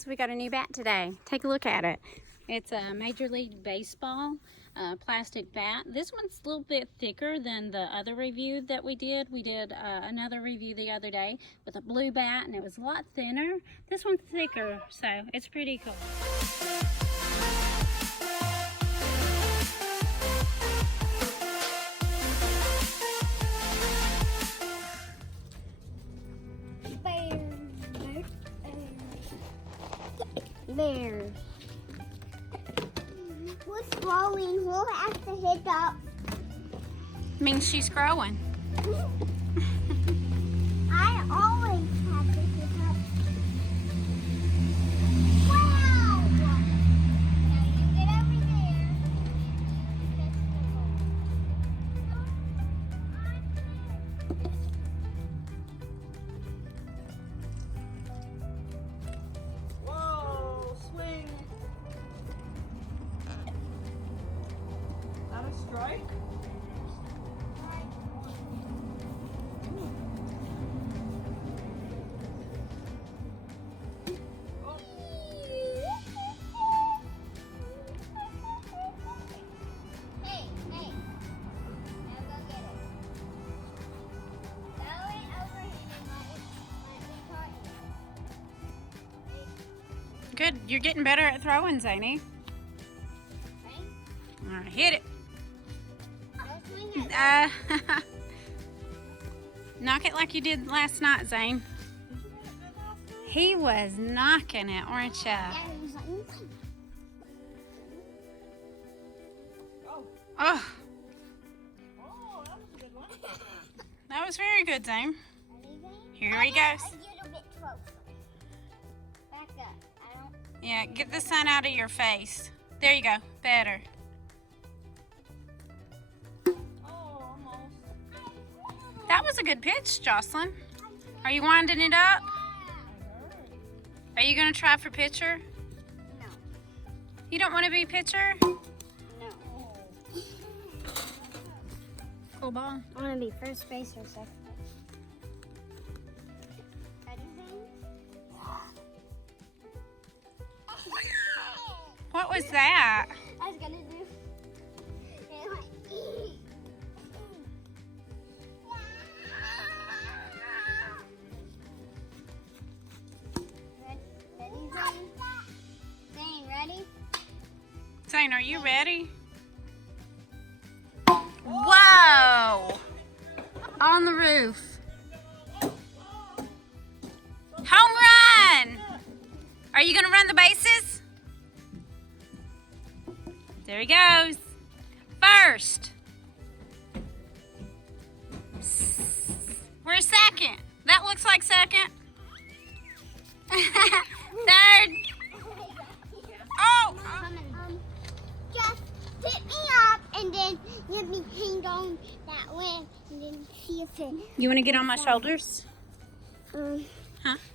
So we got a new bat today. Take a look at it. It's a Major League Baseball plastic bat. This one's a little bit thicker than the other review that we did. We did another review the other day with a blue bat, and it was a lot thinner. This one's thicker, so it's pretty cool. There. What's growing? We'll have to hit up. Means she's growing. I always have to hit up. Wow! Now you get over there. Whoa, swing. Not a strike? Hey, hey. Now go get it. Throw it over him and let me caught you. Good. You're getting better at throwing, Zany. Ready? All right, hit it. Don't swing it. Knock it like you did last night, Zane. He was knocking it, weren't ya? Yeah, he was like, Oh, Oh, oh, that was a good one. that was very good, Zane. Ready, Zane? Here he goes. A little bit closer. Back up. I don't. Yeah, get the sun out of your face. There you go. Better. Oh, almost. That was a good pitch, Jocelyn. Are you winding it up? I heard. Are you going to try for pitcher? No. You don't want to be pitcher? No. Cool ball. I want to be first base or second base. Ready, Zane? What was that? I was gonna do. Ready, Zane? Zane, ready? Zane, are you ready? Whoa! On the roof. Home run! Are you going to run the bases? There he goes. First. We're second. That looks like second. Third. Oh! Just pick me up and then let me hang on that way and then see if it. You want to get on my shoulders? Huh?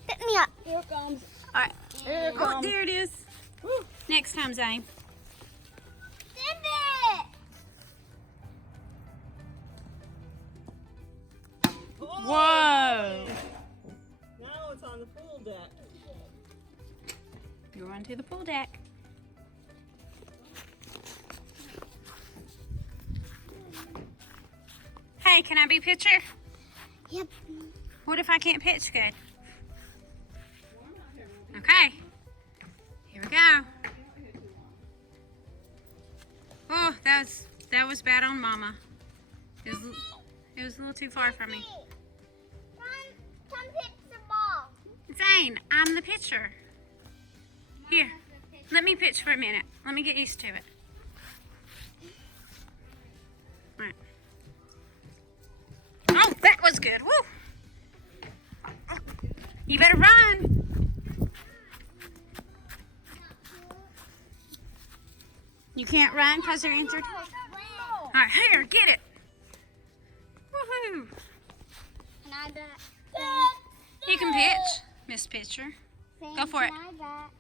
Pick me up. Here it comes. All right. Here it Oh, comes. there it is. Next time, Zane. Send it. Whoa! Now it's on the pool deck. You're on to the pool deck. Hey, can I be pitcher? Yep. What if I can't pitch good? Okay. Here we go. Oh, that was bad on Mama. It was a little too far from me. Come pitch the ball. Zane, I'm the pitcher. Here, let me pitch for a minute. Let me get used to it. All right. Oh, that was good. Woo! You better run. You can't run because they're injured. All right, here, get it. Woohoo! Can I do it? You can pitch, Miss Pitcher. Go for it. Can I do it?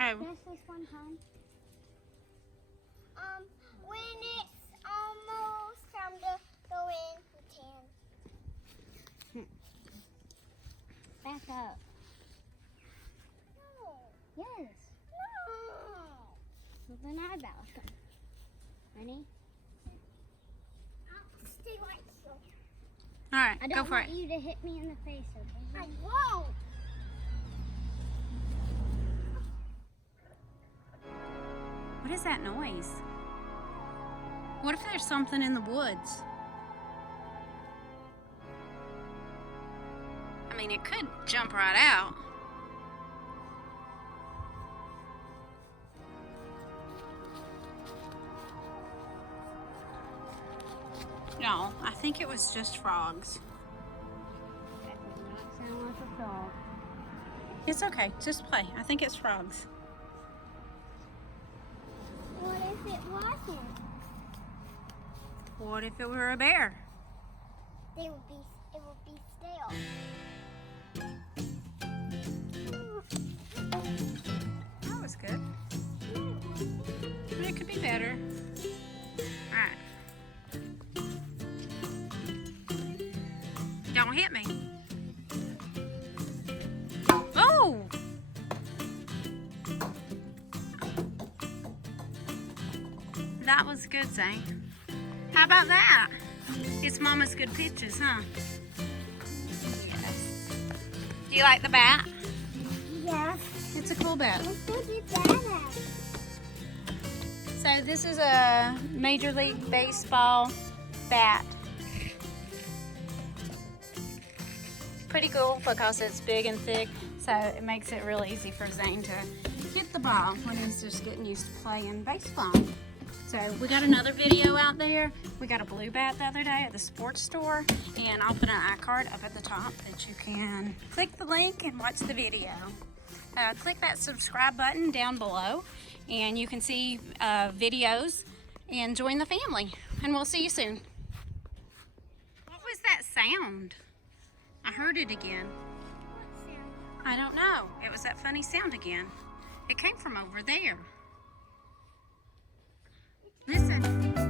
Oh, Just this one time. When it's almost time to go in, we can. Back up. No. Yes. No. Well, then I balance them. Ready? I'll stay right here. All right, I go don't for want it. you to hit me in the face, okay? I won't. What is that noise? What if there's something in the woods? I mean, it could jump right out. No, I think it was just frogs. That does not sound like a frog. It's okay, just play. I think it's frogs. What if it wasn't? What if it were a bear? It would be stale. That was good. But it could be better. Alright. Don't hit me. Oh! That was good, Zane. How about that? It's Mama's good pictures, huh? Yes. Do you like the bat? Yeah. It's a cool bat. Let's go get that out. So this is a Major League Baseball bat. Pretty cool because it's big and thick, so it makes it real easy for Zane to hit the ball when he's just getting used to playing baseball. So we got another video out there. We got a blue bat the other day at the sports store, and I'll put an iCard up at the top that you can click the link and watch the video. Click that subscribe button down below and you can see videos and join the family, and we'll see you soon. What was that sound? I heard it again. What sound? I don't know. It was that funny sound again. It came from over there. Listen.